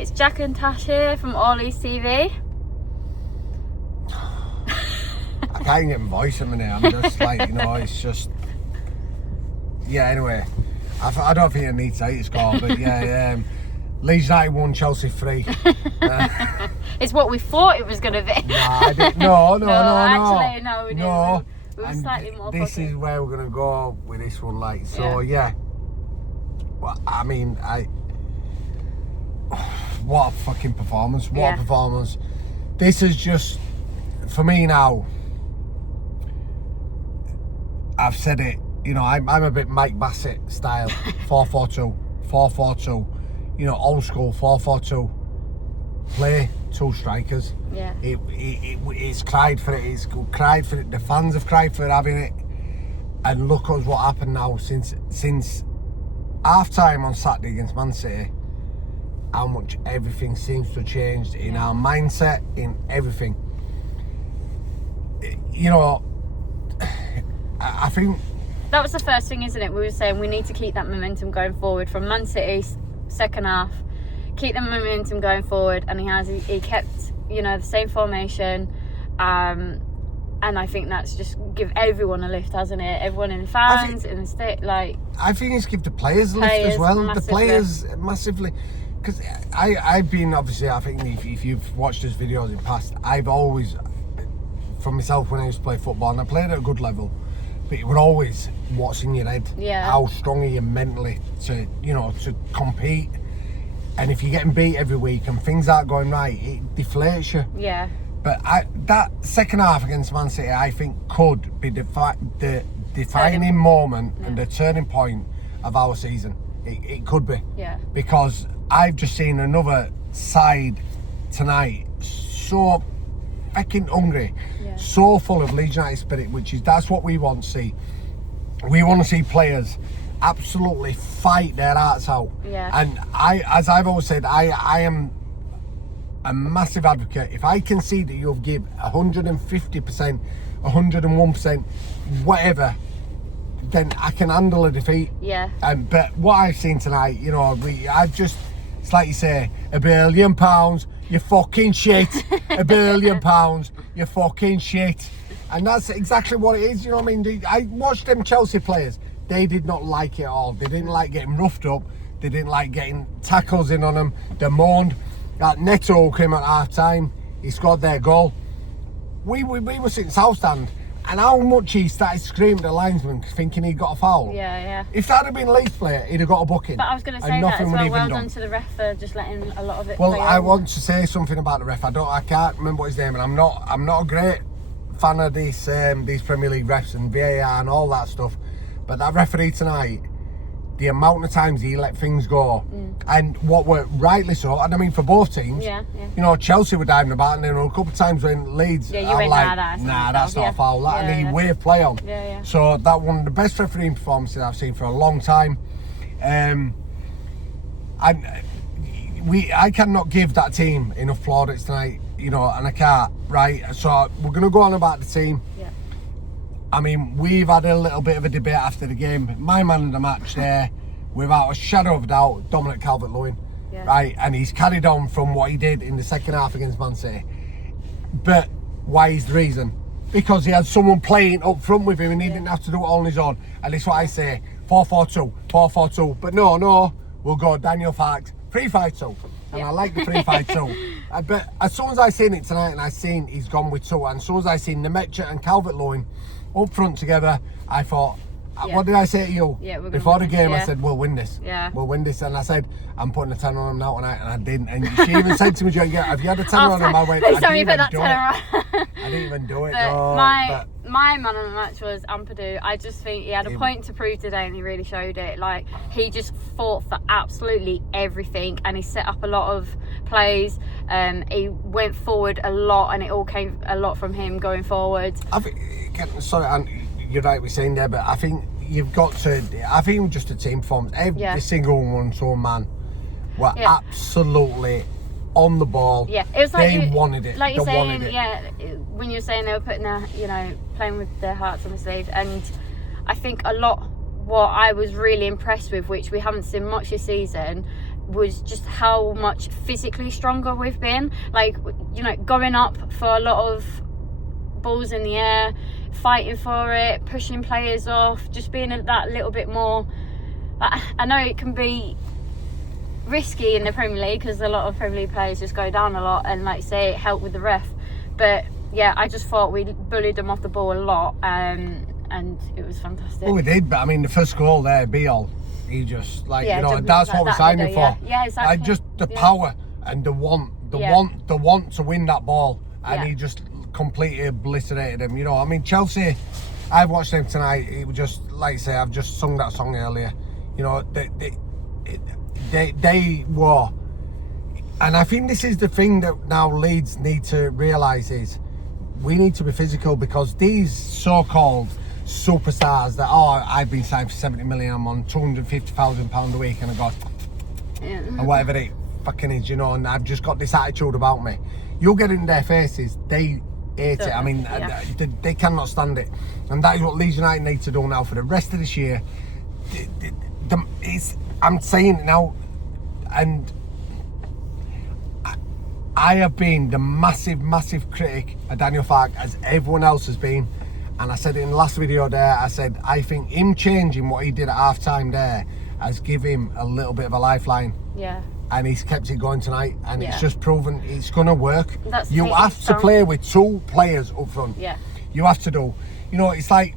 it's Jack and Tash here from Leeds TV. I can't get my voice in my name. I'm just like, it's just... Yeah, anyway. I don't think I need to say the score, but yeah, Leeds United 1, Chelsea 3. It's what we thought it was going to be. No. Actually, no, we didn't. No. We were slightly more This positive. is where we're going to go with this one, like, so, yeah. Well, I mean, what a fucking performance. What a performance. This is just, for me now, I've said it, I'm a bit Mike Bassett style, 4-4-2, 4-4-2, old school 4-4-2, play 2 strikers. Yeah. It's cried for it, it's cried for it, the fans have cried for having it, and look at what happened now since half-time on Saturday against Man City, how much everything seems to have changed in our mindset, in everything. I think that was the first thing, isn't it? We were saying we need to keep that momentum going forward from Man City's second half. Keep the momentum going forward, and he kept the same formation, and I think that's just give everyone a lift, hasn't it? Everyone in the fans, in the state, like. I think it's give the players a lift as well. Massively. The players massively, because I've been obviously. I think if you've watched his videos in the past, I've always, for myself when I used to play football, and I played at a good level. But it was always what's in your head. Yeah. How strong are you mentally to compete? And if you're getting beat every week and things aren't going right, it deflates you. Yeah. But that second half against Man City, I think, could be the defining moment and the turning point of our season. It could be. Yeah. Because I've just seen another side tonight so fucking hungry, so full of Leeds United spirit, that's what we want to see. We want to see players absolutely fight their hearts out. Yeah. And as I've always said, I am a massive advocate. If I can see that you'll give 150%, 101%, whatever, then I can handle a defeat. Yeah. But what I've seen tonight, it's like you say, £1 billion, you fucking shit. £1 billion, you fucking shit. And that's exactly what it is, I mean? I watched them Chelsea players. They did not like it at all. They didn't like getting roughed up. They didn't like getting tackles in on them. They moaned. That Neto came at half time. He scored their goal. We were sitting south stand, and how much he started screaming at the linesman thinking he got a foul. Yeah. If that had been a Leeds player, he'd have got a booking. But I was going to say that as well. Well done to the ref for just letting a lot of it. Well, I want to say something about the ref. I can't remember what his name, and I'm not a great fan of these Premier League refs and VAR and all that stuff. But that referee tonight, the amount of times he let things go, and what were rightly so, and I mean for both teams, Chelsea were diving about, and there were a couple of times when Leeds, that's not a foul, and he waved play on. So that one of the best refereeing performances I've seen for a long time. And I cannot give that team enough plaudits tonight, and I can't, right? So we're going to go on about the team. I mean, we've had a little bit of a debate after the game. My man of the match there, without a shadow of a doubt, Dominic Calvert-Lewin, right? And he's carried on from what he did in the second half against Man City. But why is the reason? Because he had someone playing up front with him and he didn't have to do it all on his own. And it's what I say, 4-4-2, 4-4-2. But no, we'll go Daniel Farks, 3-5-2. And I like the 3-5-2. But as soon as I seen it tonight and I seen he's gone with 2, and as soon as I seen Nemetcha and Calvert-Lewin up front together, I thought, what did I say to you? Before the game, I said, we'll win this. We'll win this. And I said, I'm putting a 10 on him now tonight, and I didn't. And she even said to me, have you had a 10 on him? I went, I didn't even do it. I didn't even do it. My man of the match was Ampadu. I just think he had a point to prove today, and he really showed it. Like, he just fought for absolutely everything, and he set up a lot of plays. He went forward a lot, and it all came a lot from him going forward. Sorry, you're right with saying there, but I think you've got to. I think just a team performance. Every single one, so man, were absolutely on the ball. Yeah, it was like they wanted it. Like you're saying, when you're saying they were putting their, playing with their hearts on the sleeve, and I think a lot. What I was really impressed with, which we haven't seen much this season, was just how much physically stronger we've been. Like, you know, going up for a lot of balls in the air, fighting for it, pushing players off, just being that little bit more. I know it can be risky in the Premier League because a lot of Premier League players just go down a lot, and like say it helped with the ref, but yeah, I just thought we bullied them off the ball a lot, and it was fantastic. Well, we did, but I mean the first goal there, Beal, he just like, yeah, you know, that's what we signed him for. Yeah, exactly. Like just the power and the want to win that ball, and he just completely obliterated him. You know, I mean Chelsea, I've watched them tonight. It was just like I say, I've just sung that song earlier. You know, they were, and I think this is the thing that now Leeds need to realise is we need to be physical, because these so-called superstars that I've been signed for 70 million, I'm on £250,000 a week, and I go and whatever it fucking is, you know, and I've just got this attitude about me. You'll get in their faces, they hate it. I mean, they cannot stand it, and that is what Leeds United need to do now for the rest of this year. I'm saying it now, and I have been the massive critic of Daniel Farke, as everyone else has been, and I said it in the last video there. I said I think him changing what he did at half time there has given him a little bit of a lifeline. Yeah. And he's kept it going tonight, and it's just proven it's going to work. You the have to play with two players up front. Yeah. You have to do. You know, it's like,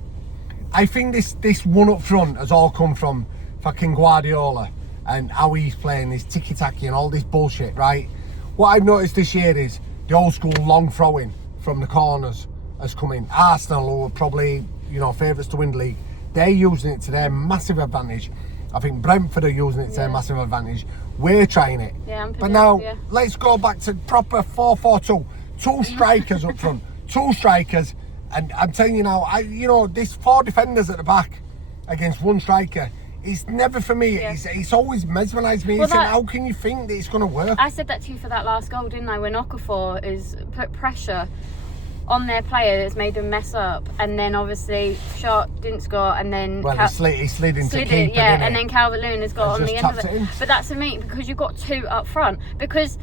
I think this one up front has all come from fucking Guardiola and how he's playing this tiki-taki and all this bullshit, right? What I've noticed this year is the old school long throwing from the corners has come in. Arsenal, who are probably, you know, favourites to win the league, they're using it to their massive advantage. I think Brentford are using it to their massive advantage. We're trying it. But now, let's go back to proper 4-4-2. Two strikers up front. Two strikers. And I'm telling you now, you know, there's 4 defenders at the back against one striker. It's never for me. It's always mesmerised me. How can you think that it's going to work? I said that to you for that last goal, didn't I? When Okafor has put pressure on their player that's made them mess up, and then obviously shot didn't score, and then he slid into keeper, and then Calvert-Lewin has got on the end of it. But that's for me, because you've got 2 up front, because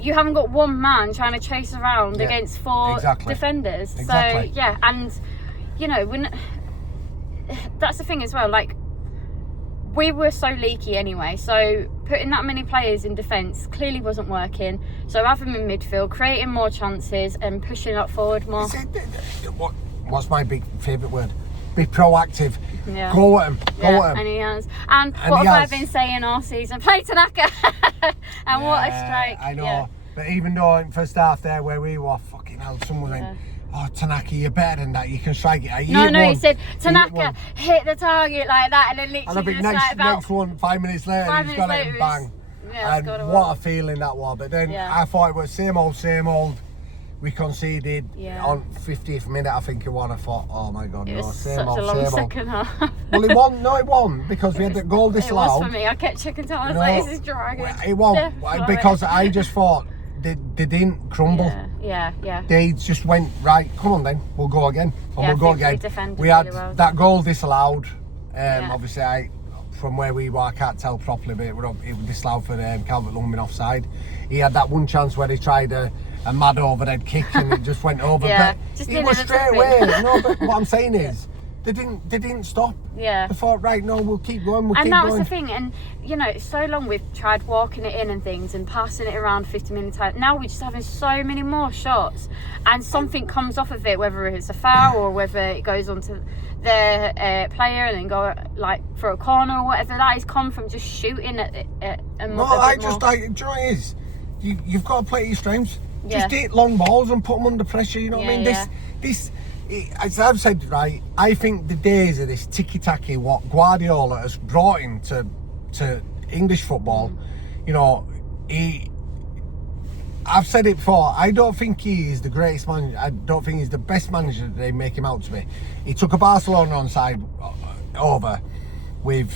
you haven't got one man trying to chase around against 4 defenders. Exactly. So and you know, that's the thing as well, like, we were so leaky anyway, so putting that many players in defence clearly wasn't working. So have them in midfield, creating more chances and pushing up forward more. What's my big favourite word? Be proactive. Yeah. Go at him. Go at him. And he has. And what have I been saying all season? Play Tanaka. And what a strike. I know. Yeah. But even though in first half there where we were, fucking hell, someone went, oh, Tanaka, you're better than that. You can strike it. No, he said, Tanaka, hit the target like that, and then literally and I think next one, 5 minutes later, he's got it and bang. Yeah, and what a feeling that was. But then I thought it was same old. We conceded on 50th minute, I think it was. I thought, oh my God, it no, was same such old, a long same second old. half. Well, it won, because we had the goal disallowed. It was for me. I kept checking time. I was like, this is dragging. It won, because I just thought, they didn't crumble. Yeah. They just went, right, come on then, we'll go again. And we'll go again. We had that goal disallowed. Obviously, from where we were, I can't tell properly, but it was disallowed for Calvert-Lewin offside. He had that one chance where he tried a mad overhead kick and it just went over. But it was straight away. No, but what I'm saying is, they didn't stop. Yeah. They thought, right, no, we'll keep going. And that was the thing. And you know, so long we've tried walking it in and things and passing it around 50 minutes. Now we're just having so many more shots, and something comes off of it, whether it's a foul or whether it goes onto their player and then go like for a corner or whatever. That has come from just shooting at No, I just like. Do you know what it is? You've got to play your strengths. Just hit long balls and put them under pressure. You know what I mean? This. As I've said, right, I think the days of this tiki-taki, what Guardiola has brought into English football, you know, I've said it before, I don't think he is the greatest manager. I don't think he's the best manager that they make him out to be. He took a Barcelona on side over with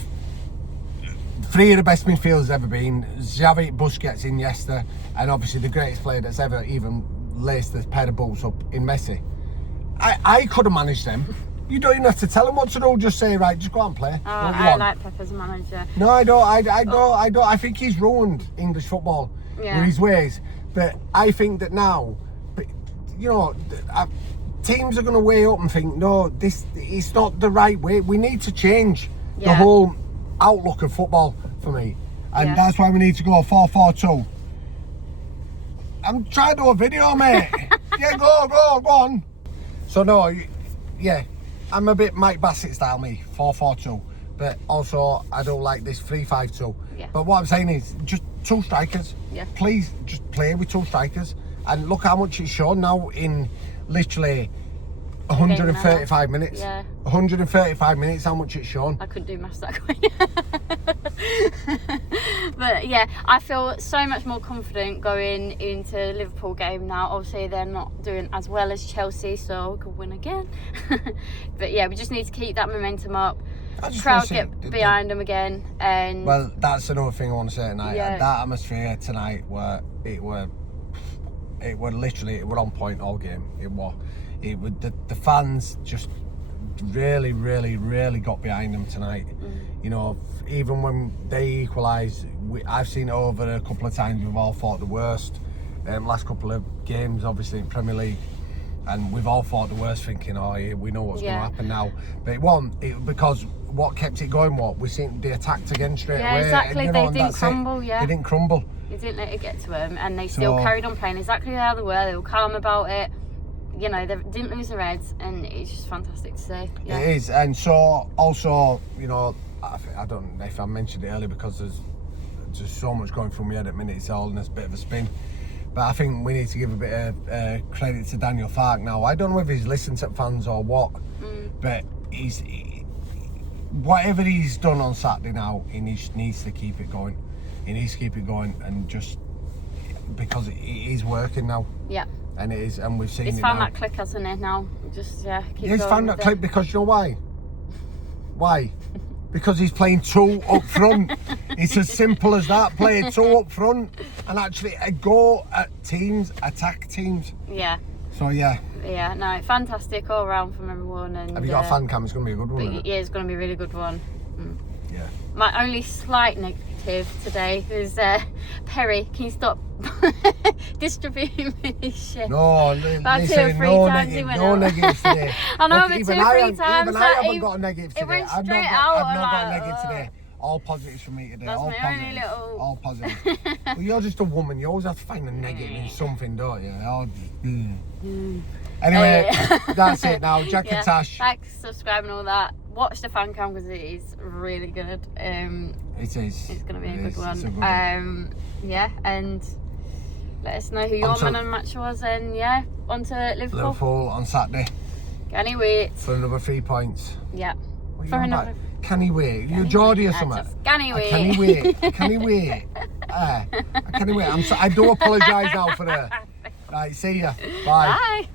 3 of the best midfielders ever been, Xavi, Busquets, Iniesta, and obviously the greatest player that's ever even laced a pair of boots up in Messi. I could have managed them. You don't even have to tell him what to do. Just say, right, just go out and play. I like Pep as a manager. No, I don't. I don't. I think he's ruined English football with his ways. But I think that now, teams are going to weigh up and think, no, this it's not the right way. We need to change the whole outlook of football for me. And that's why we need to go 4-4-2. I'm trying to do a video, mate. Go on. So no, I'm a bit Mike Bassett style, me, 4-4-2. But also, I don't like this 3-5-2. Yeah. But what I'm saying is, just 2 strikers. Yeah. Please, just play with 2 strikers. And look how much it's shown now in literally 135 minutes. Yeah. 135 minutes, how much it's shown. I couldn't do maths that quick. But yeah, I feel so much more confident going into the Liverpool game now. Obviously, they're not doing as well as Chelsea, so we could win again. But yeah, we just need to keep that momentum up. Crowd get behind them again. And well, that's another thing I want to say tonight. Yeah. That atmosphere tonight, where it were on point all game. The fans just really got behind them tonight. You know, even when they equalised, I've seen it over a couple of times. We've all thought the worst. Last couple of games, obviously in Premier League, and we've all thought the worst, thinking, oh, yeah, we know what's going to happen now. But it wasn't, because what kept it going, we seen they attacked again straight away. Exactly. And, they didn't crumble. They didn't crumble. They didn't let it get to them, and they still carried on playing exactly how they were. They were calm about it. You know, they didn't lose their heads, and it's just fantastic to see. Yeah. It is, and so also, I don't know if I mentioned it earlier because there's just so much going through my head at the minute. It's all in a bit of a spin. But I think we need to give a bit of credit to Daniel Farke now. I don't know if he's listened to fans or what, but whatever he's done on Saturday now, he needs to keep it going. He needs to keep it going, and just because it is working now. Yeah. And it is, and we've seen he's it found now. that click, hasn't he? Now, just keep he's found that click because you know why? Why? Because he's playing 2 up front. It's as simple as that. Playing 2 up front and actually go at teams, attack teams. Yeah. So yeah. Yeah, no, fantastic all round from everyone. And have you got a fan cam? It's going to be a good one. Isn't it? Yeah, it's going to be a really good one. Yeah. My only slight negative today is Perry. Can you stop distributing me this shit? No, about 2 or 3 times he went no negatives today. I know, but 2 or 3 times. Even I haven't got a negative today. It went straight out. I've not got a negative today. All positives from me today. That's all my positive. only little... All positive. Well, you're just a woman. You always have to find a negative in something, don't you? Anyway, that's it now. Jack and Tash. Like, subscribe and all that. Watch the fan cam because it is really good. It is. It's going to be a good one. Yeah, and let us know who your man of the match was, and yeah, on to Liverpool. Liverpool on Saturday. Can he wait? For another 3 points. Yeah. For another. Can he wait? You're Geordie or something? Can he wait? Can he wait? Can he wait? Can he wait? I do apologise now for the. Right, see ya. Bye. Bye.